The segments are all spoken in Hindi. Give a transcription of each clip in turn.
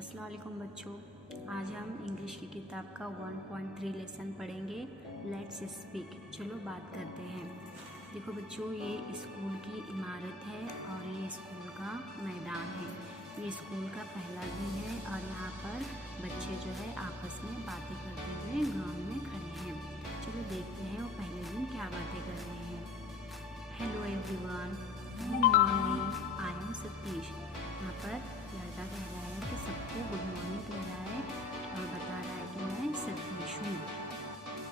अस्सलाम वालेकुम बच्चों, आज हम इंग्लिश की किताब का 1.3 लेसन पढ़ेंगे। Let's speak. चलो बात करते हैं। देखो बच्चों, ये स्कूल की इमारत है और ये स्कूल का मैदान है। ये स्कूल का पहला दिन है और यहाँ पर बच्चे जो है आपस में बातें करते हुए ग्राउंड में खड़े हैं। चलो देखते हैं वो पहले दिन क्या बातें कर रहे हैं। Hello everyone, good morning, I am Satish. यहाँ पर लड़का कह रहा है कि सबको गुड मॉर्निंग कह रहा है और बता रहा है कि मैं सतीश हूँ।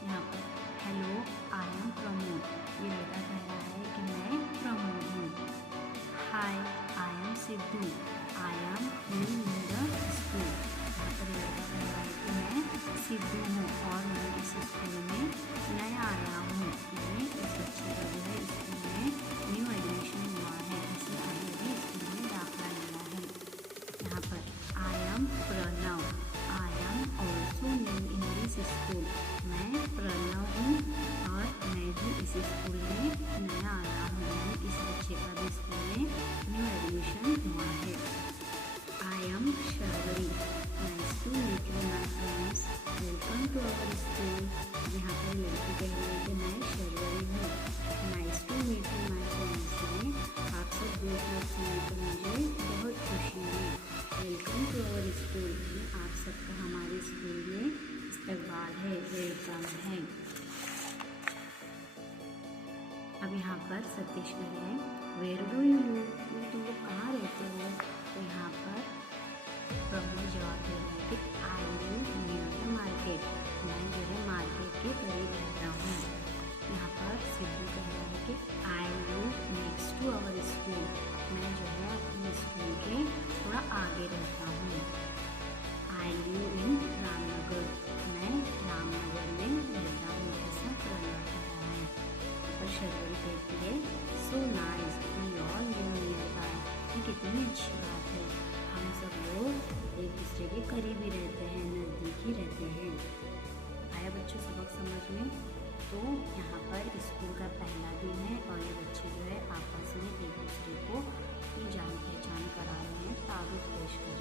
यहाँ पर हेलो आई एम प्रमोद, ये लड़का कह रहा है कि मैं प्रमोद हूँ। Hi I am Sidhu, I am new in the school. यहाँ पर लड़का कह रहा है कि मैं सिद्धू हूँ और मैं इस स्कूल में नया आया हूँ। ये इस बच्चे का जो है स्कूल में न्यू एडमिशन हुआ है, इसने अभी स्कूल में दाखिला लिया है। यहाँ पर I am Pranav, I am also new in this school, मैं प्रणव हूँ और मैं भी इस स्कूल में नया आया हूँ। इस बच्चे का भी स्कूल में न्यू एडमिशन हुआ है। I am Sharvari, nice to meet you my friends, welcome to our school. यहाँ पर लड़की कह रही है कि मैं शर्वरी हूँ। Nice to meet you my friends में आप सब दोस्त लोग सुनने को मुझे बहुत खुशी है। वेलकम टू आवर स्कूल में आप सबका हमारे स्कूल में इस्तकबाल है, वेलकम है। अब यहाँ पर सतीश कह रहे हैं वेयर डू यू लिव, तुम लोग कहाँ रहते हो। तो यहाँ पर प्रभु जवाब दे रहा है कि I live near the market, मैं जो है मार्केट के करीब रहता हूँ। यहाँ पर सिद्धू कह रहा है कि I live next to our school, मैं जो है अपने स्कूल के थोड़ा आगे रहता हूँ। आई लिव इन रामनगर, मैं रामनगर में रहता हूँ, ऐसा प्रणव कह रहा है। पर शर्वरी कहती है so nice, we all live nearby, ये कितनी अच्छी बात है, हम सब लोग एक दूसरे के करीब ही रहते हैं, नज़दीक ही रहते हैं। आया बच्चों सबक समझ में। तो यहाँ पर स्कूल का पहला दिन है और ये बच्चे जो है आपस में एक दूसरे को अपनी जान पहचान करा रहे हैं, तारुफ पेश कर